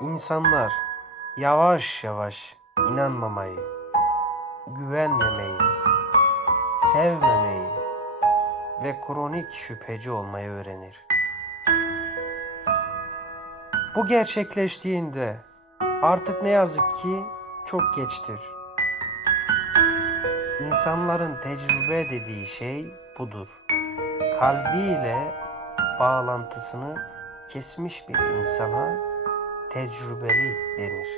İnsanlar yavaş yavaş inanmamayı, güvenmemeyi, sevmemeyi ve kronik şüpheci olmayı öğrenir. Bu gerçekleştiğinde artık ne yazık ki çok geçtir. İnsanların tecrübe dediği şey budur. Kalbiyle bağlantısını kesmiş bir insana tecrübeli denir.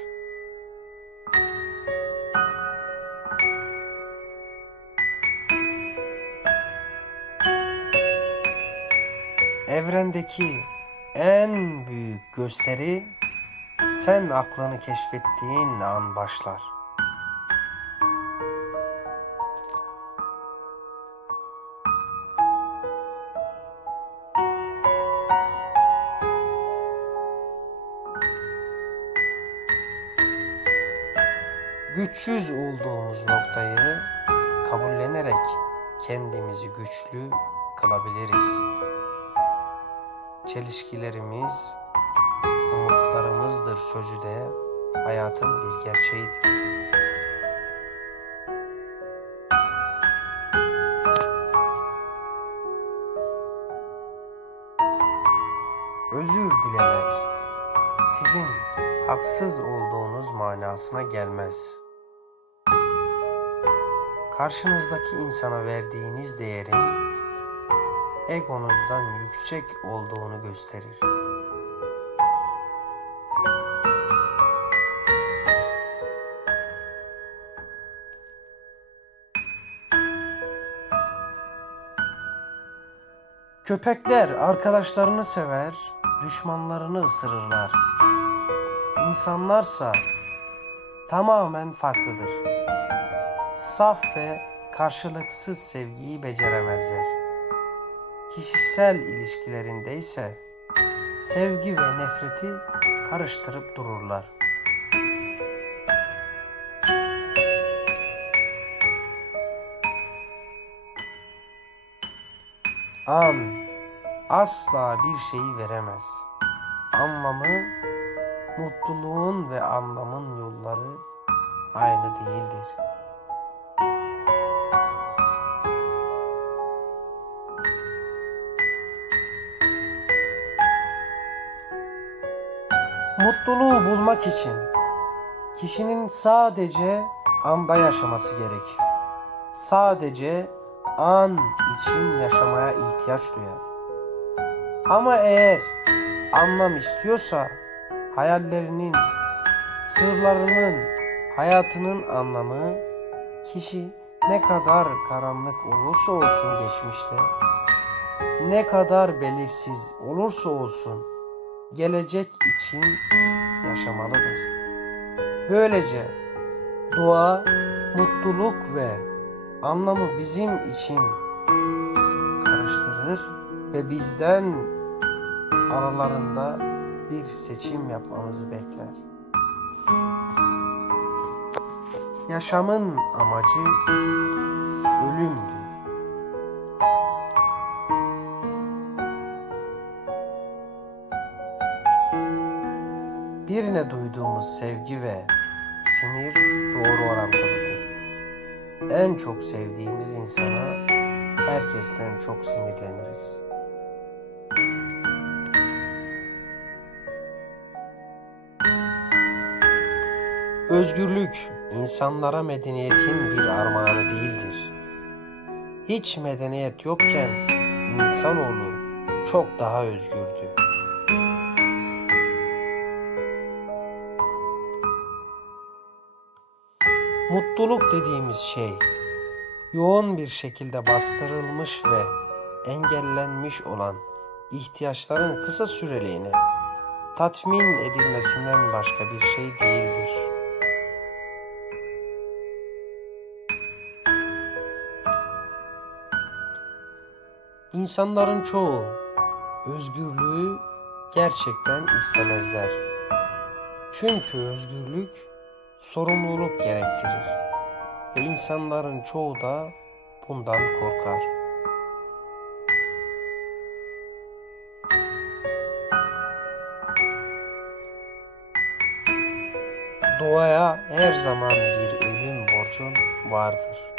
Evrendeki en büyük gösteri sen aklını keşfettiğin an başlar. Güçsüz olduğumuz noktayı kabullenerek kendimizi güçlü kılabiliriz. Çelişkilerimiz umutlarımızdır sözü de hayatın bir gerçeğidir. Özür dilemek sizin haksız olduğunuz manasına gelmez. Karşınızdaki insana verdiğiniz değerin egonuzdan yüksek olduğunu gösterir. Köpekler arkadaşlarını sever, düşmanlarını ısırırlar. İnsanlarsa tamamen farklıdır. Saf ve karşılıksız sevgiyi beceremezler. Kişisel ilişkilerinde ise sevgi ve nefreti karıştırıp dururlar. An asla bir şeyi veremez. Anlamı, mutluluğun ve anlamın yolları aynı değildir. Mutluluğu bulmak için kişinin sadece anda yaşaması gerekir. Sadece an için yaşamaya ihtiyaç duyar. Ama eğer anlam istiyorsa hayallerinin, sırlarının, hayatının anlamı kişi ne kadar karanlık olursa olsun geçmişte, ne kadar belirsiz olursa olsun gelecek için yaşamalıdır. Böylece dua, mutluluk ve anlamı bizim için karıştırır ve bizden aralarında bir seçim yapmamızı bekler. Yaşamın amacı ölümdür. Birine duyduğumuz sevgi ve sinir doğru orantılıdır. En çok sevdiğimiz insana herkesten çok sinirleniriz. Özgürlük insanlara medeniyetin bir armağanı değildir. Hiç medeniyet yokken insanoğlu çok daha özgürdü. Mutluluk dediğimiz şey yoğun bir şekilde bastırılmış ve engellenmiş olan ihtiyaçların kısa süreliğine tatmin edilmesinden başka bir şey değildir. İnsanların çoğu özgürlüğü gerçekten istemezler. Çünkü özgürlük sorumluluk gerektirir ve insanların çoğu da bundan korkar. Doğaya her zaman bir ölüm borcun vardır.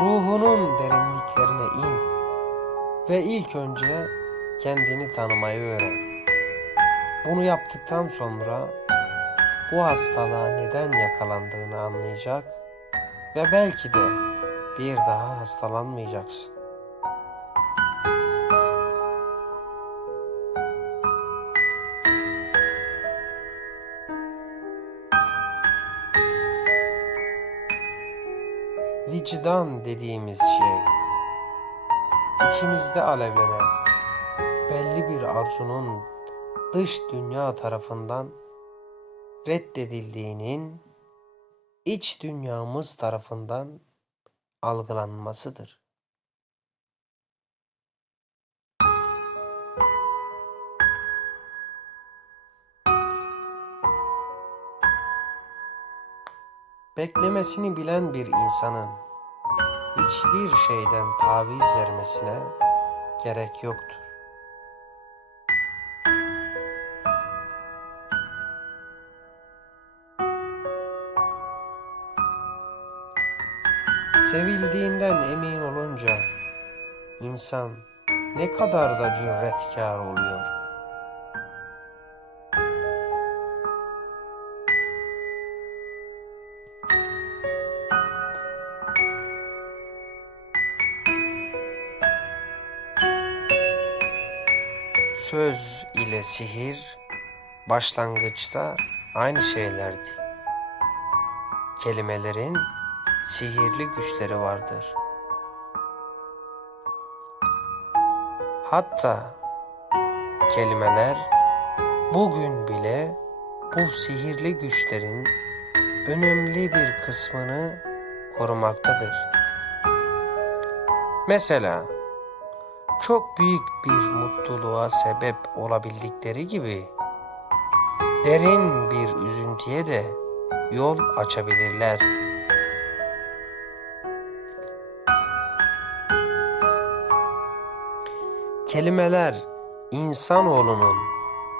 Ruhunun derinliklerine in ve ilk önce kendini tanımayı öğren. Bunu yaptıktan sonra bu hastalığa neden yakalandığını anlayacak ve belki de bir daha hastalanmayacaksın. Vicdan dediğimiz şey içimizde alevlenen belli bir arzunun dış dünya tarafından reddedildiğinin iç dünyamız tarafından algılanmasıdır. Beklemesini bilen bir insanın hiçbir şeyden taviz vermesine gerek yoktur. Sevildiğinden emin olunca insan ne kadar da cüretkar oluyor. Söz ile sihir başlangıçta aynı şeylerdi. Kelimelerin sihirli güçleri vardır. Hatta kelimeler bugün bile bu sihirli güçlerin önemli bir kısmını korumaktadır. Mesela çok büyük bir mutluluğa sebep olabildikleri gibi derin bir üzüntüye de yol açabilirler. Kelimeler insanoğlunun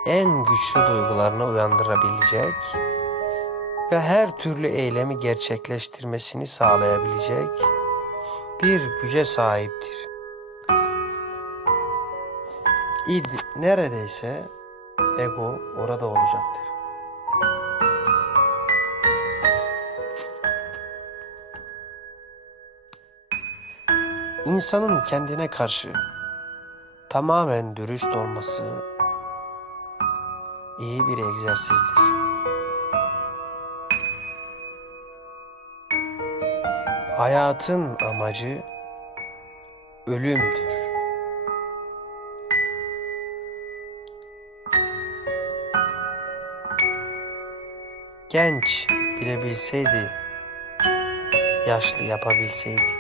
en güçlü duygularını uyandırabilecek ve her türlü eylemi gerçekleştirmesini sağlayabilecek bir güce sahiptir. İd neredeyse ego orada olacaktır. İnsanın kendine karşı tamamen dürüst olması iyi bir egzersizdir. Hayatın amacı ölümdür. Genç bilebilseydi, yaşlı yapabilseydi.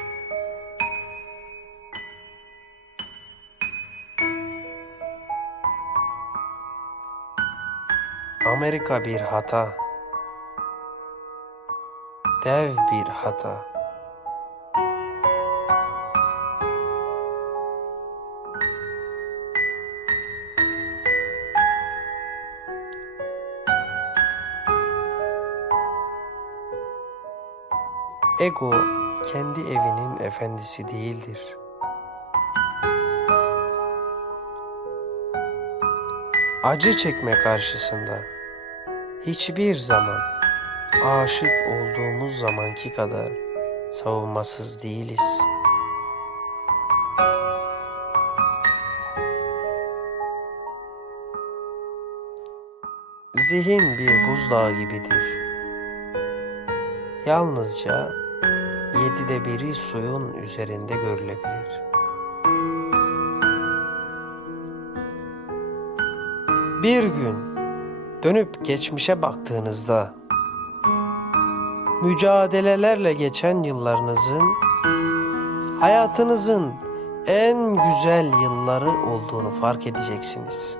Amerika bir hata. Dev bir hata. Ego kendi evinin efendisi değildir. Acı çekme karşısında hiçbir zaman aşık olduğumuz zamanki kadar savunmasız değiliz. Zihin bir buzdağı gibidir. Yalnızca yedide biri suyun üzerinde görülebilir. Bir gün dönüp geçmişe baktığınızda mücadelelerle geçen yıllarınızın hayatınızın en güzel yılları olduğunu fark edeceksiniz.''